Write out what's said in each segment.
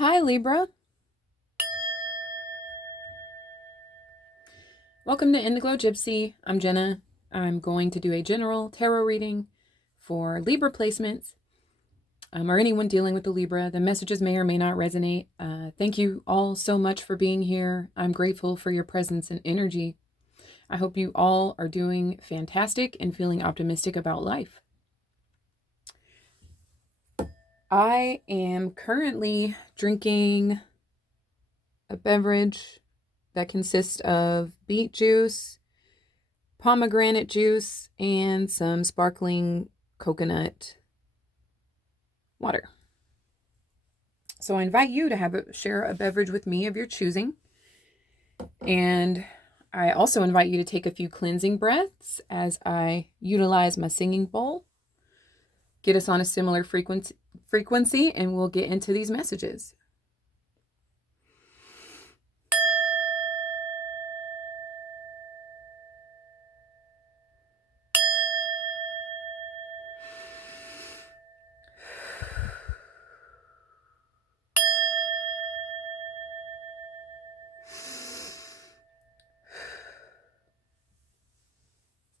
Hi, Libra. Welcome to Indiglojypsy. I'm Jenna. I'm going to do a general tarot reading for Libra placements or anyone dealing with the Libra. The messages may or may not resonate. Thank you all so much for being here. I'm grateful for your presence and energy. I hope you all are doing fantastic and feeling optimistic about life. I am currently drinking a beverage that consists of beet juice, pomegranate juice, and some sparkling coconut water. So I invite you to share a beverage with me of your choosing. And I also invite you to take a few cleansing breaths as I utilize my singing bowl. Get us on a similar frequency, and we'll get into these messages.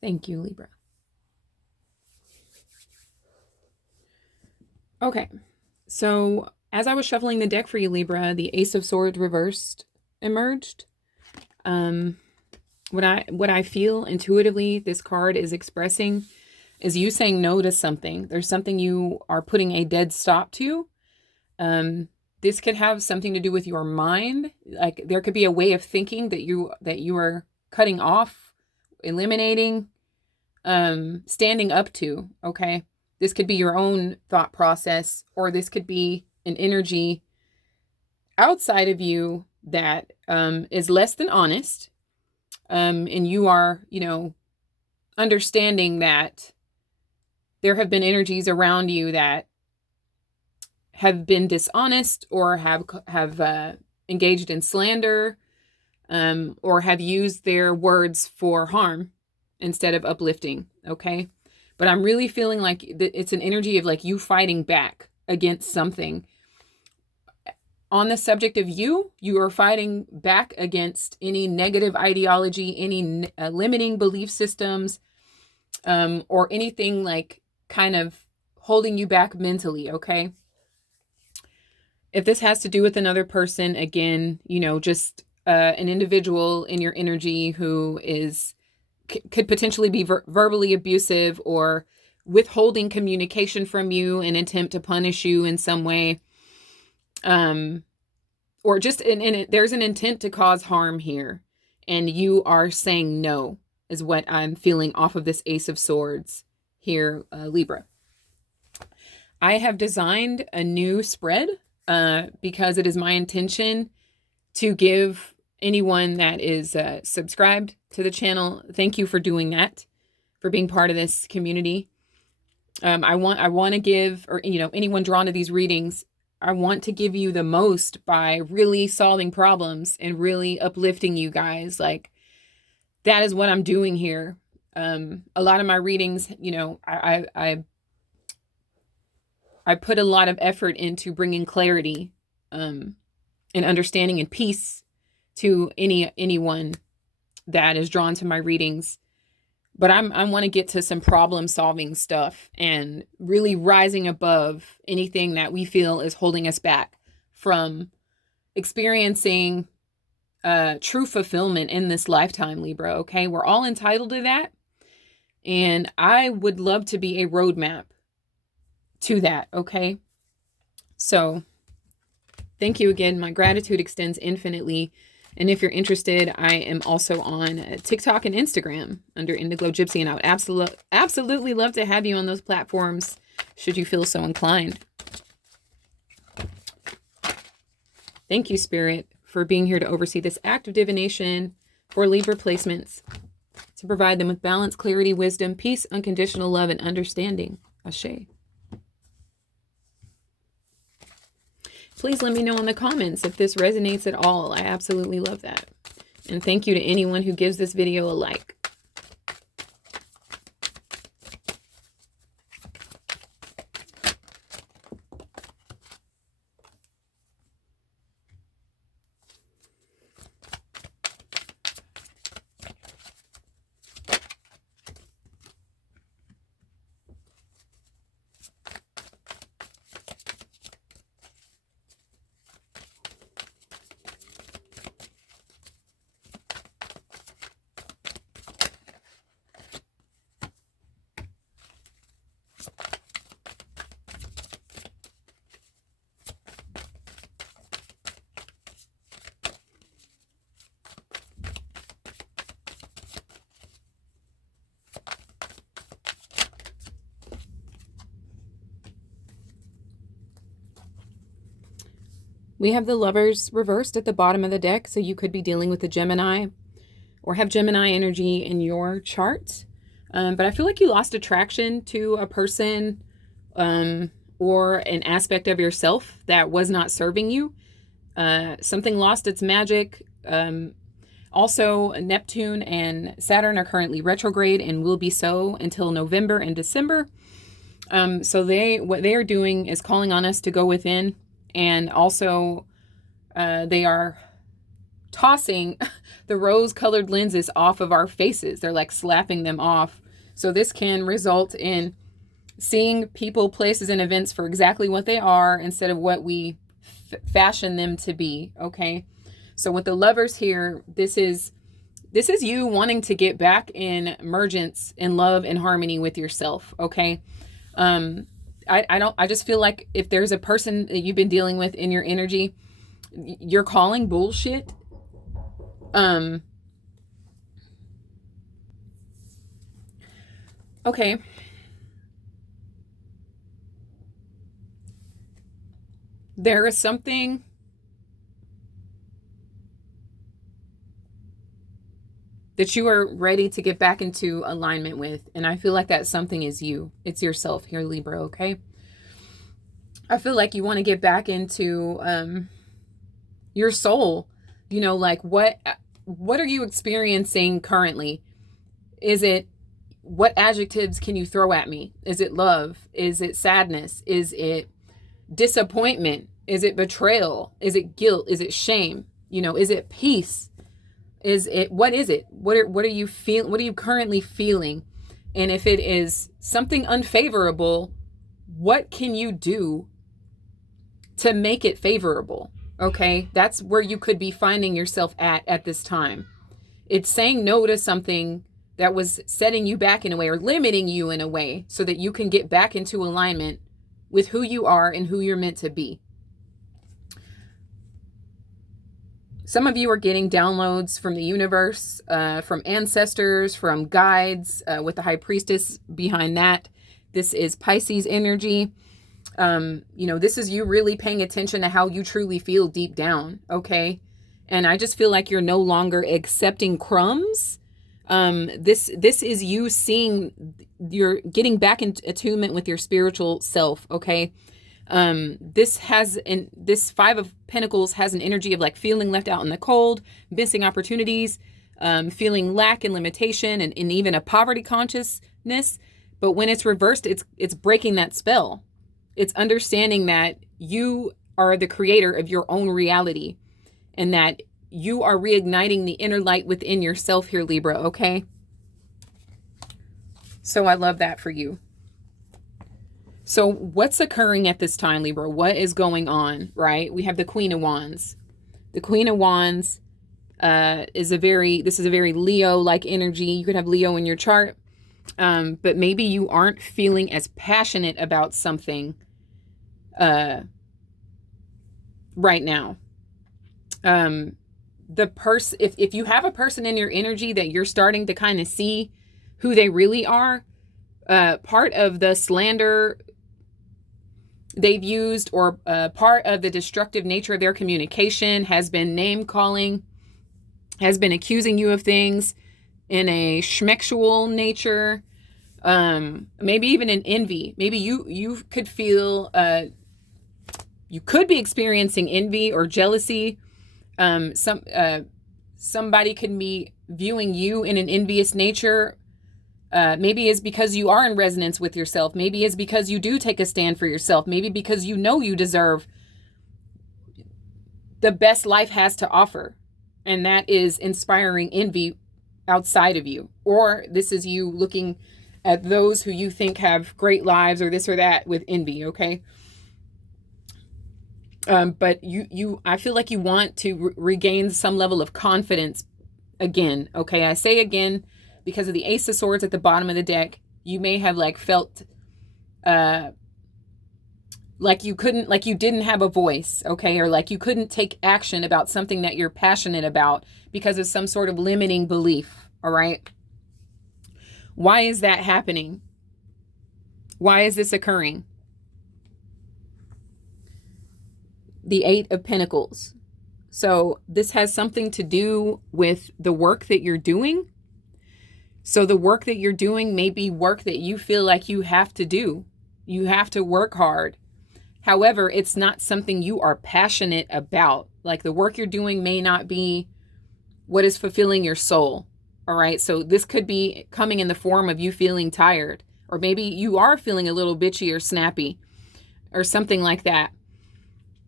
Thank you, Libra. Okay, so as I was shuffling the deck for you, Libra, the Ace of Swords reversed emerged. What I feel intuitively this card is expressing is you saying no to something. There's something you are putting a dead stop to. This could have something to do with your mind. Like there could be a way of thinking that you are cutting off, eliminating, standing up to, okay? This could be your own thought process, or this could be an energy outside of you that is less than honest. And you are, understanding that there have been energies around you that have been dishonest or have engaged in slander, or have used their words for harm instead of uplifting, okay? But I'm really feeling like it's an energy of like you fighting back against something. On the subject of you are fighting back against any negative ideology, any limiting belief systems, or anything like kind of holding you back mentally, okay? If this has to do with another person, again, just an individual in your energy who could potentially be verbally abusive or withholding communication from you in an attempt to punish you in some way, or just there's an intent to cause harm here, and you are saying no, is what I'm feeling off of this Ace of Swords here, Libra. I have designed a new spread because it is my intention to give anyone that is subscribed to the channel, thank you for doing that, for being part of this community. I want to give, or anyone drawn to these readings, I want to give you the most by really solving problems and really uplifting you guys. Like that is what I'm doing here. A lot of my readings, I put a lot of effort into bringing clarity, and understanding and peace to anyone that is drawn to my readings. But I want to get to some problem solving stuff and really rising above anything that we feel is holding us back from experiencing true fulfillment in this lifetime, Libra, okay? We're all entitled to that. And I would love to be a roadmap to that, okay? So thank you again. My gratitude extends infinitely. And if you're interested, I am also on TikTok and Instagram under indiglojypsy, and I would absolutely love to have you on those platforms should you feel so inclined. Thank you, Spirit, for being here to oversee this act of divination for Libra placements, to provide them with balance, clarity, wisdom, peace, unconditional love, and understanding. Ashe. Please let me know in the comments if this resonates at all. I absolutely love that. And thank you to anyone who gives this video a like. We have the Lovers reversed at the bottom of the deck, so you could be dealing with a Gemini or have Gemini energy in your chart. But I feel like you lost attraction to a person or an aspect of yourself that was not serving you. Something lost its magic. Also, Neptune and Saturn are currently retrograde and will be so until November and December. So what they are doing is calling on us to go within, and also they are tossing the rose-colored lenses off of our faces. They're like slapping them off. So this can result in seeing people, places, and events for exactly what they are instead of what we fashion them to be. Okay. So with the Lovers here, this is you wanting to get back in emergence in love and harmony with yourself. Okay. I just feel like if there's a person that you've been dealing with in your energy, you're calling bullshit. Okay. There is something that you are ready to get back into alignment with. And I feel like that something is you. It's yourself here, Libra, okay? I feel like you want to get back into your soul. You know, like what are you experiencing currently? Is it, what adjectives can you throw at me? Is it love? Is it sadness? Is it disappointment? Is it betrayal? Is it guilt? Is it shame? You know, is it peace? What is it? What are you feeling? What are you currently feeling? And if it is something unfavorable, what can you do to make it favorable? Okay, that's where you could be finding yourself at this time. It's saying no to something that was setting you back in a way or limiting you in a way so that you can get back into alignment with who you are and who you're meant to be. Some of you are getting downloads from the universe, from ancestors, from guides, with the High Priestess behind that. This is Pisces energy. You know, this is you really paying attention to how you truly feel deep down, okay? And I just feel like you're no longer accepting crumbs. This is you seeing, you're getting back in attunement with your spiritual self, okay? This Five of Pentacles has an energy of like feeling left out in the cold, missing opportunities, feeling lack and limitation, and even a poverty consciousness. But when it's reversed, it's breaking that spell. It's understanding that you are the creator of your own reality and that you are reigniting the inner light within yourself here, Libra, okay? So I love that for you. So what's occurring at this time, Libra? What is going on, right? We have the Queen of Wands. The Queen of Wands is a very Leo-like energy. You could have Leo in your chart, but maybe you aren't feeling as passionate about something right now. If you have a person in your energy that you're starting to kind of see who they really are, part of the slander they've used or part of the destructive nature of their communication has been name calling, has been accusing you of things in a schmexual nature, maybe even an envy. Maybe you could feel, you could be experiencing envy or jealousy. Somebody could be viewing you in an envious nature. Maybe it's because you are in resonance with yourself. Maybe it's because you do take a stand for yourself. Maybe because you know you deserve the best life has to offer. And that is inspiring envy outside of you. Or this is you looking at those who you think have great lives or this or that with envy, okay? But I feel like you want to regain some level of confidence again, okay? I say again, because of the Ace of Swords at the bottom of the deck, you may have like felt like you didn't have a voice, okay? Or like you couldn't take action about something that you're passionate about because of some sort of limiting belief, all right? Why is that happening? Why is this occurring? the Eight of Pentacles. So this has something to do with the work that you're doing. So the work that you're doing may be work that you feel like you have to do. You have to work hard. However, it's not something you are passionate about. Like the work you're doing may not be what is fulfilling your soul. All right. So this could be coming in the form of you feeling tired, or maybe you are feeling a little bitchy or snappy or something like that.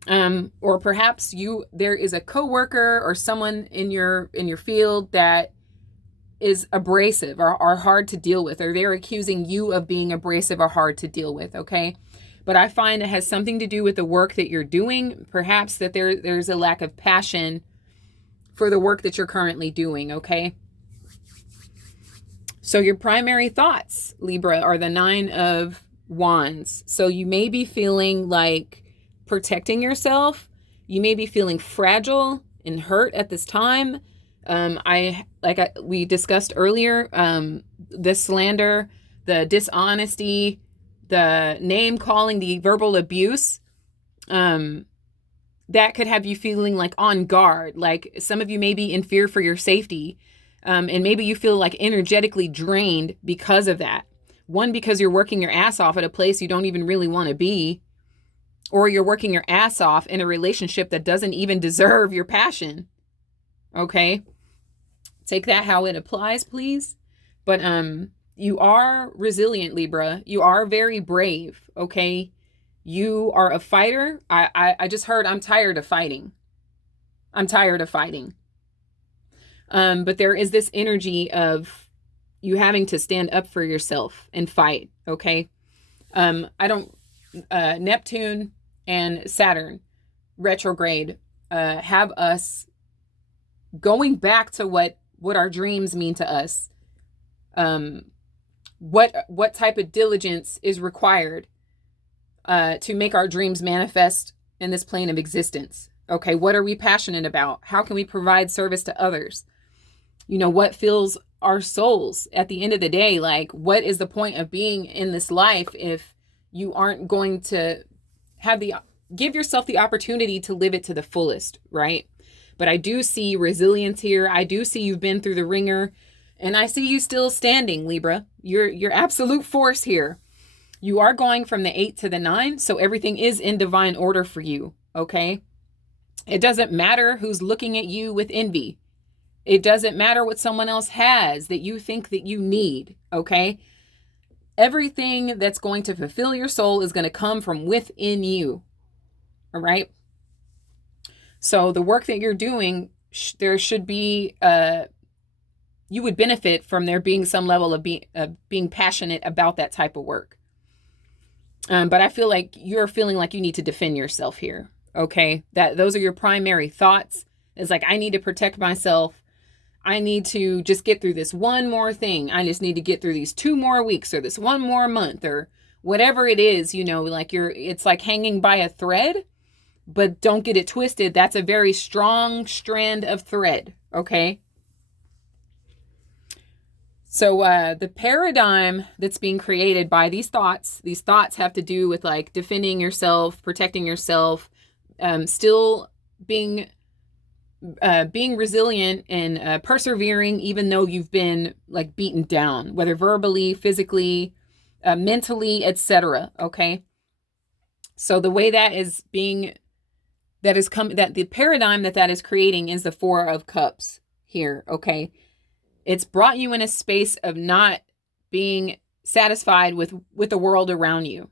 Or perhaps there is a coworker or someone in your field that is abrasive or are hard to deal with, or they're accusing you of being abrasive or hard to deal with. Okay. But I find it has something to do with the work that you're doing. Perhaps that there's a lack of passion for the work that you're currently doing. Okay. So your primary thoughts, Libra, are the Nine of Wands. So you may be feeling like protecting yourself. You may be feeling fragile and hurt at this time. We discussed earlier, the slander, the dishonesty, the name calling, the verbal abuse, that could have you feeling like on guard. Like some of you may be in fear for your safety. And maybe you feel like energetically drained because of that. One, because you're working your ass off at a place you don't even really want to be, or you're working your ass off in a relationship that doesn't even deserve your passion. Okay? Take that how it applies, please. But you are resilient, Libra. You are very brave, okay? You are a fighter. I just heard I'm tired of fighting. I'm tired of fighting. But there is this energy of you having to stand up for yourself and fight, okay? Neptune and Saturn retrograde have us going back to what our dreams mean to us. What type of diligence is required to make our dreams manifest in this plane of existence? Okay, what are we passionate about? How can we provide service to others? You know, what fills our souls at the end of the day? Like, what is the point of being in this life if you aren't going to give yourself the opportunity to live it to the fullest, right? But I do see resilience here. I do see you've been through the ringer, and I see you still standing, Libra. You're absolute force here. You are going from the 8 to the 9, so everything is in divine order for you, okay? It doesn't matter who's looking at you with envy. It doesn't matter what someone else has that you think that you need, okay? Everything that's going to fulfill your soul is going to come from within you, all right? So the work that you're doing, there should be, you would benefit from there being some level of being passionate about that type of work. But I feel like you're feeling like you need to defend yourself here, okay? Those are your primary thoughts. It's like, I need to protect myself. I need to just get through this one more thing. I just need to get through these 2 more weeks or this 1 more month or whatever it is, you know, like it's like hanging by a thread, but don't get it twisted. That's a very strong strand of thread, okay? So the paradigm that's being created by these thoughts have to do with like defending yourself, protecting yourself, still being resilient and persevering, even though you've been like beaten down, whether verbally, physically, mentally, etc. Okay. So the way that the paradigm that is creating is the 4 of Cups here. Okay. It's brought you in a space of not being satisfied with the world around you.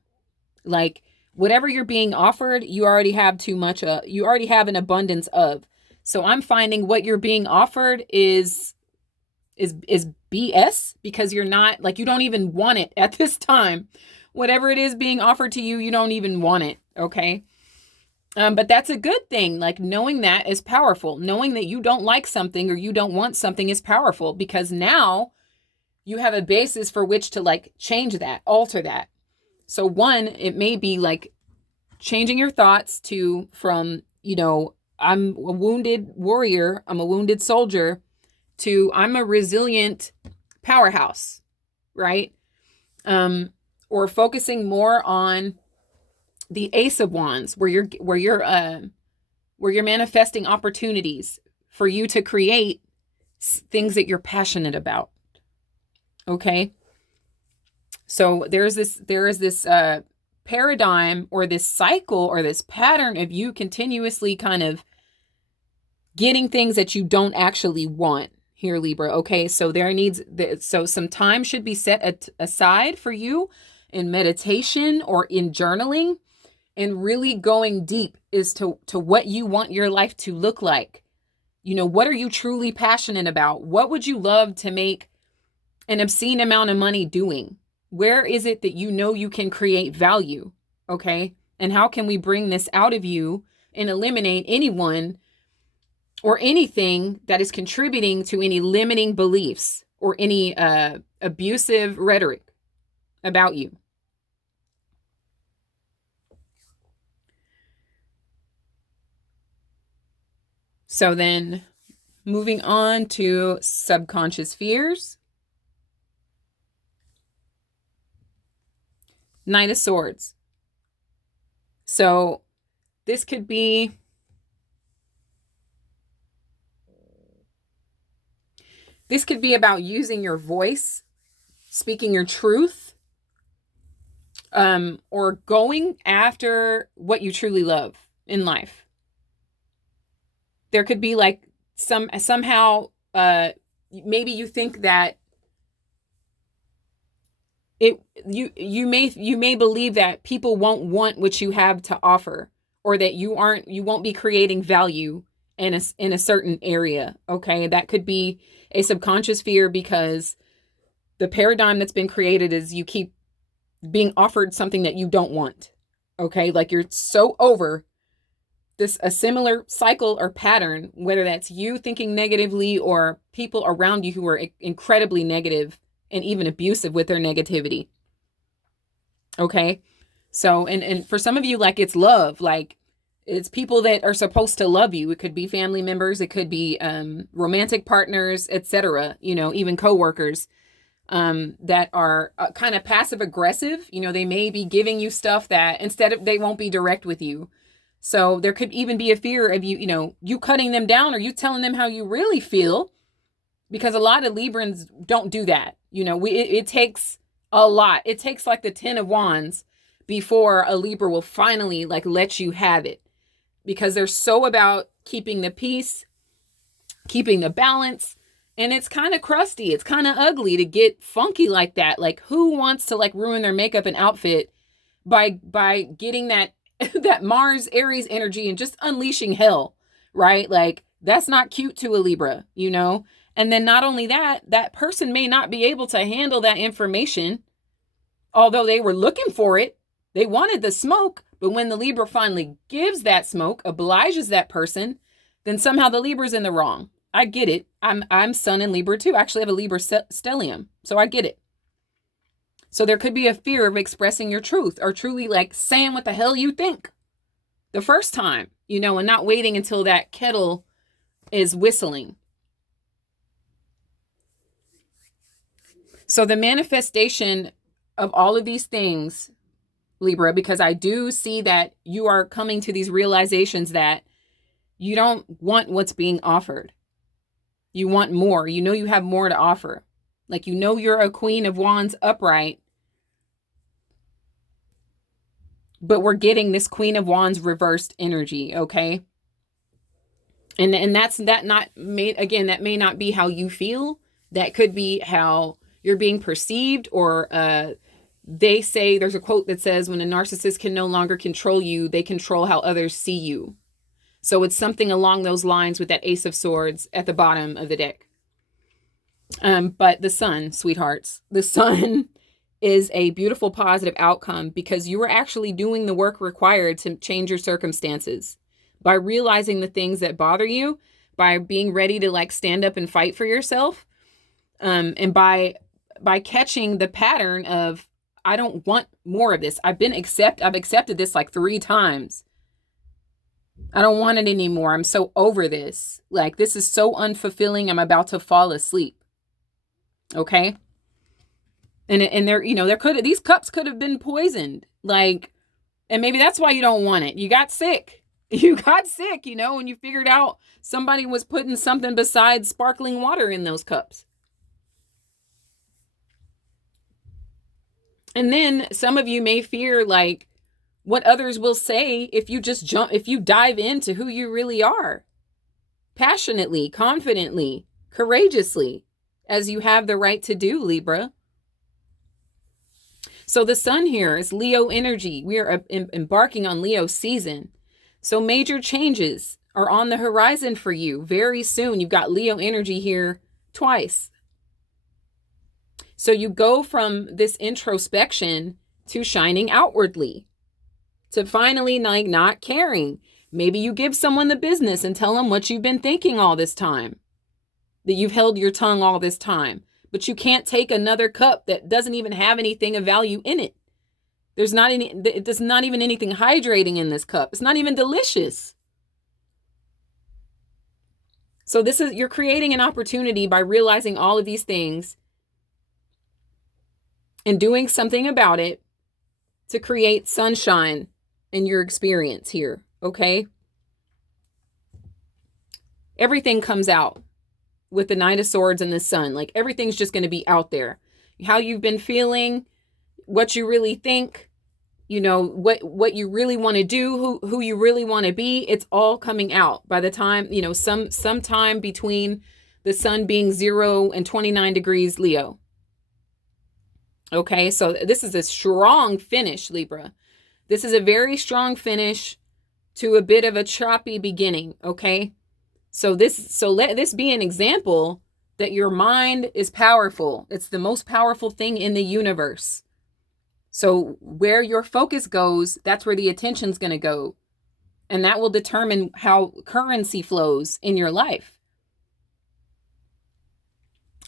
Like whatever you're being offered, you already have too much. You already have an abundance of. So I'm finding what you're being offered is BS, because you're not, like, you don't even want it at this time. Whatever it is being offered to you, you don't even want it. Okay. But that's a good thing. Like knowing that is powerful. Knowing that you don't like something or you don't want something is powerful, because now you have a basis for which to like change that, alter that. So one, it may be like changing your thoughts from, you know, I'm a wounded warrior, I'm a wounded soldier, to I'm a resilient powerhouse, right? Or focusing more on the Ace of Wands, where you're where you're manifesting opportunities for you to create things that you're passionate about. Okay? So there is this paradigm or this cycle or this pattern of you continuously kind of getting things that you don't actually want here, Libra. Okay, so so some time should be set aside for you in meditation or in journaling and really going deep as to what you want your life to look like. You know, what are you truly passionate about? What would you love to make an obscene amount of money doing? Where is it that you know you can create value? Okay, and how can we bring this out of you and eliminate anyone or anything that is contributing to any limiting beliefs or any abusive rhetoric about you? So then moving on to subconscious fears. Knight of Swords. So this could be about using your voice, speaking your truth, or going after what you truly love in life. There could be like somehow maybe you think that you may believe that people won't want what you have to offer, or that you won't be creating value in a certain area. Okay, that could be a subconscious fear because the paradigm that's been created is you keep being offered something that you don't want. Okay, like you're so over a similar cycle or pattern, whether that's you thinking negatively or people around you who are incredibly negative and even abusive with their negativity. Okay, so and for some of you, like, it's love, like it's people that are supposed to love you. It could be family members, it could be romantic partners, etc. You know, even coworkers that are kind of passive aggressive. You know, they may be giving you stuff that they won't be direct with you. So there could even be a fear of you cutting them down or you telling them how you really feel, because a lot of Librans don't do that. You know, it takes a lot. It takes like the 10 of Wands before a Libra will finally like let you have it, because they're so about keeping the peace, keeping the balance. And it's kind of crusty. It's kind of ugly to get funky like that. Like, who wants to like ruin their makeup and outfit by getting that that Mars Aries energy and just unleashing hell, right? Like, that's not cute to a Libra, you know? And then not only that, that person may not be able to handle that information, although they were looking for it. They wanted the smoke, but when the Libra finally gives that smoke, obliges that person, then somehow the Libra's in the wrong. I get it. I'm Sun in Libra too. I actually have a Libra stellium, so I get it. So there could be a fear of expressing your truth or truly like saying what the hell you think the first time, you know, and not waiting until that kettle is whistling. So the manifestation of all of these things, Libra, because I do see that you are coming to these realizations that you don't want what's being offered. You want more. You know you have more to offer. Like, you know you're a Queen of Wands upright, but we're getting this Queen of Wands reversed energy, okay? And that may not be how you feel. That could be how you're being perceived, or they say, there's a quote that says, when a narcissist can no longer control you, they control how others see you. So it's something along those lines with that Ace of Swords at the bottom of the deck. But the Sun, sweethearts, the Sun is a beautiful positive outcome because you are actually doing the work required to change your circumstances by realizing the things that bother you, by being ready to like stand up and fight for yourself, and by catching the pattern of, I don't want more of this. I've accepted this like 3 times. I don't want it anymore. I'm so over this. Like, this is so unfulfilling. I'm about to fall asleep. Okay? And there, you know, these cups could have been poisoned. Like, and maybe that's why you don't want it. You got sick. You got sick, when you figured out somebody was putting something besides sparkling water in those cups. And then some of you may fear like what others will say if you dive into who you really are. Passionately, confidently, courageously, as you have the right to do, Libra. So the sun here is Leo energy. We are embarking on Leo season. So major changes are on the horizon for you very soon. You've got Leo energy here twice. So you go from this introspection to shining outwardly, to finally like not caring. Maybe you give someone the business and tell them what you've been thinking all this time, that you've held your tongue all this time, but you can't take another cup that doesn't even have anything of value in it. There's not even anything hydrating in this cup. It's not even delicious. So you're creating an opportunity by realizing all of these things and doing something about it to create sunshine in your experience here, okay? Everything comes out with the Knight of Swords and the Sun. Like everything's just going to be out there. How you've been feeling, what you really think, what you really want to do, who you really want to be, it's all coming out by the time, sometime between the sun being 0 and 29 degrees Leo. Okay, so this is a strong finish, Libra. This is a very strong finish to a bit of a choppy beginning, okay? So let this be an example that your mind is powerful. It's the most powerful thing in the universe. So where your focus goes, that's where the attention's going to go. And that will determine how currency flows in your life.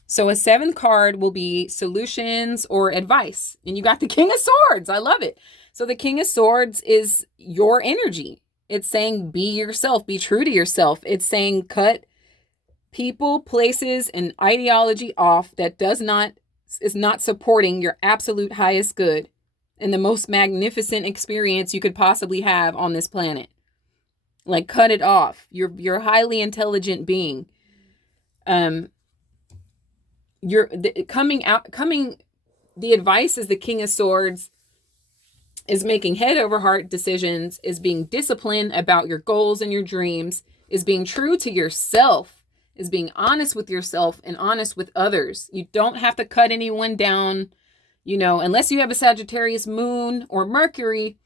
So a 7th card will be solutions or advice. And you got the King of Swords. I love it. So the King of Swords is your energy. It's saying be yourself, be true to yourself. It's saying cut people, places, and ideology off that is not supporting your absolute highest good and the most magnificent experience you could possibly have on this planet. Like cut it off. You're a highly intelligent being. The advice is the King of Swords is making head over heart decisions, is being disciplined about your goals and your dreams, is being true to yourself, is being honest with yourself and honest with others. You don't have to cut anyone down, unless you have a Sagittarius moon or Mercury,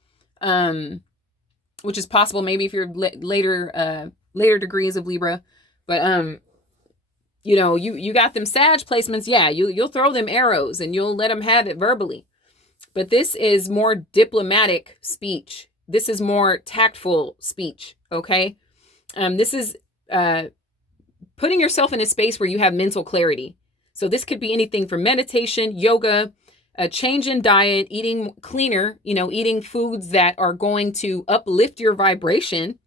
which is possible maybe if you're later degrees of Libra. But you got them Sag placements. Yeah, you'll throw them arrows and you'll let them have it verbally. But this is more diplomatic speech. This is more tactful speech, okay? This is putting yourself in a space where you have mental clarity. So this could be anything from meditation, yoga, a change in diet, eating cleaner, eating foods that are going to uplift your vibration,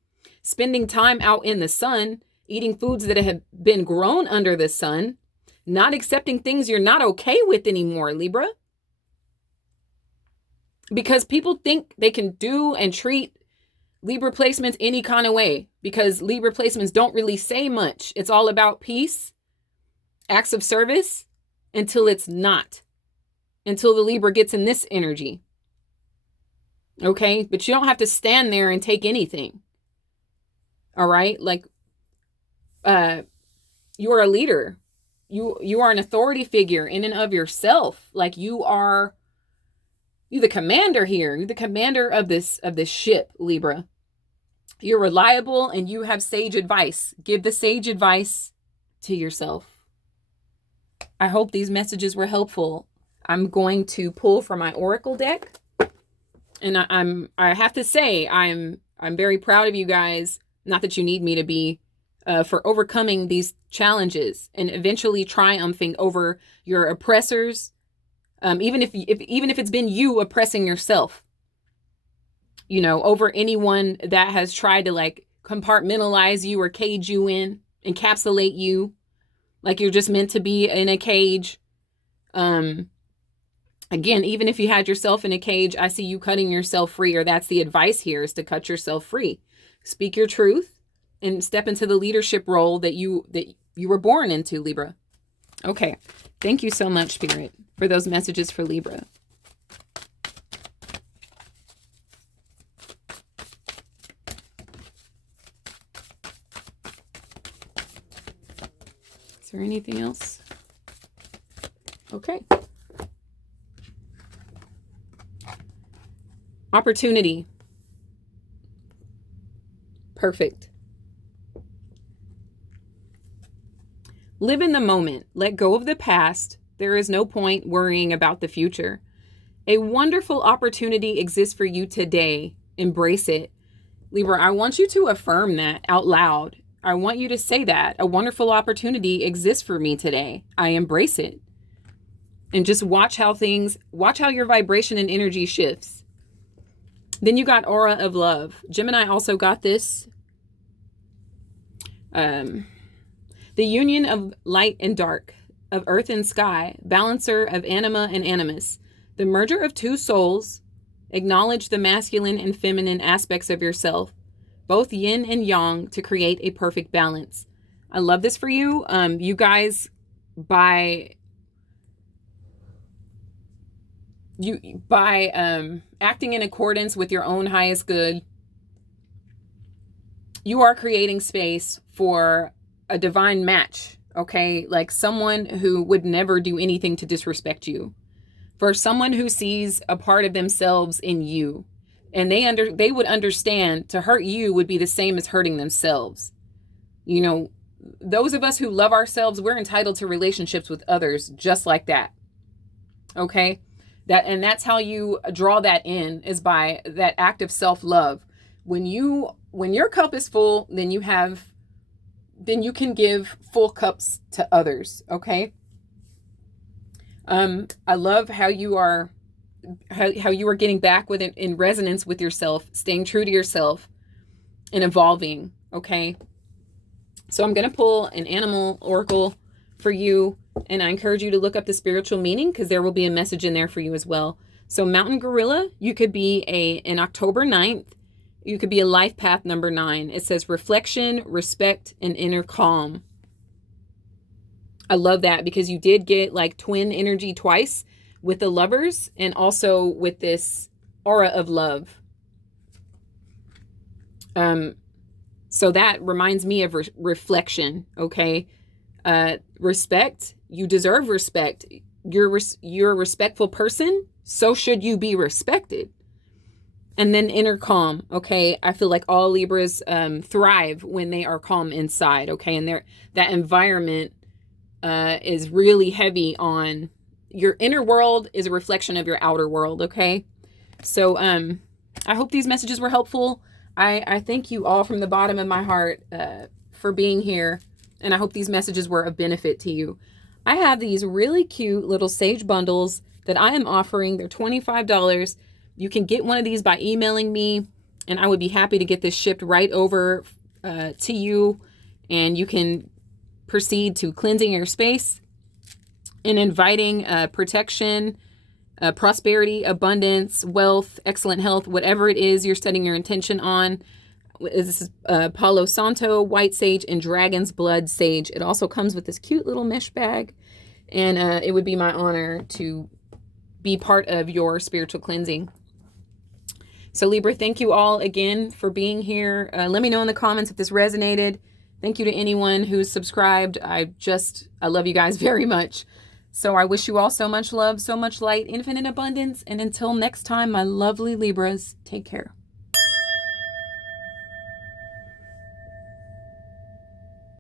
spending time out in the sun, eating foods that have been grown under the sun, not accepting things you're not okay with anymore, Libra. Because people think they can do and treat Libra placements any kind of way, because Libra placements don't really say much. It's all about peace, acts of service, until it's not. Until the Libra gets in this energy. Okay? But you don't have to stand there and take anything. All right? Like, you are a leader. You are an authority figure in and of yourself. Like you're the commander here. You're the commander of this ship, Libra. You're reliable and you have sage advice. Give the sage advice to yourself. I hope these messages were helpful. I'm going to pull from my Oracle deck. And I have to say, I'm very proud of you guys. Not that you need me to be, for overcoming these challenges and eventually triumphing over your oppressors. Even if it's been you oppressing yourself, over anyone that has tried to like compartmentalize you or cage you in, encapsulate you, like you're just meant to be in a cage. Again, even if you had yourself in a cage, I see you cutting yourself free, or that's the advice here, is to cut yourself free. Speak your truth and step into the leadership role that you were born into, Libra. Okay. Thank you so much, Spirit, for those messages for Libra. Is there anything else? Okay. Opportunity. Perfect. Live in the moment. Let go of the past. There is no point worrying about the future. A wonderful opportunity exists for you today. Embrace it. Libra, I want you to affirm that out loud. I want you to say that. A wonderful opportunity exists for me today. I embrace it. And just watch how your vibration and energy shifts. Then you got aura of love. Gemini also got this. The union of light and dark, of earth and sky, balancer of anima and animus, the merger of two souls. Acknowledge the masculine and feminine aspects of yourself, both yin and yang, to create a perfect balance. I love this for you. You guys, by acting in accordance with your own highest good, you are creating space for a divine match, okay? Like someone who would never do anything to disrespect you. For someone who sees a part of themselves in you. And they would understand to hurt you would be the same as hurting themselves. You know, those of us who love ourselves, we're entitled to relationships with others just like that. Okay? That's how you draw that in, is by that act of self-love. When your cup is full, then you can give full cups to others, okay? I love how you are getting back with it in resonance with yourself, staying true to yourself and evolving, okay? So I'm going to pull an animal oracle for you, and I encourage you to look up the spiritual meaning because there will be a message in there for you as well. So mountain gorilla, you could be an October 9th. You could be a life path number 9. It says reflection, respect, and inner calm. I love that because you did get like twin energy twice with the lovers and also with this aura of love. So that reminds me of reflection, okay? Respect, you deserve respect. You're a respectful person, so should you be respected. And then inner calm, okay? I feel like all Libras thrive when they are calm inside, okay? And that environment is really heavy on your inner world is a reflection of your outer world, okay? So I hope these messages were helpful. I thank you all from the bottom of my heart for being here, and I hope these messages were of benefit to you. I have these really cute little sage bundles that I am offering. They're $25. You can get one of these by emailing me, and I would be happy to get this shipped right over to you, and you can proceed to cleansing your space and inviting protection, prosperity, abundance, wealth, excellent health, whatever it is you're setting your intention on. This is Palo Santo, white sage, and dragon's blood sage. It also comes with this cute little mesh bag, and it would be my honor to be part of your spiritual cleansing. So Libra, thank you all again for being here. Let me know in the comments if this resonated. Thank you to anyone who's subscribed. I love you guys very much. So I wish you all so much love, so much light, infinite abundance. And until next time, my lovely Libras, take care.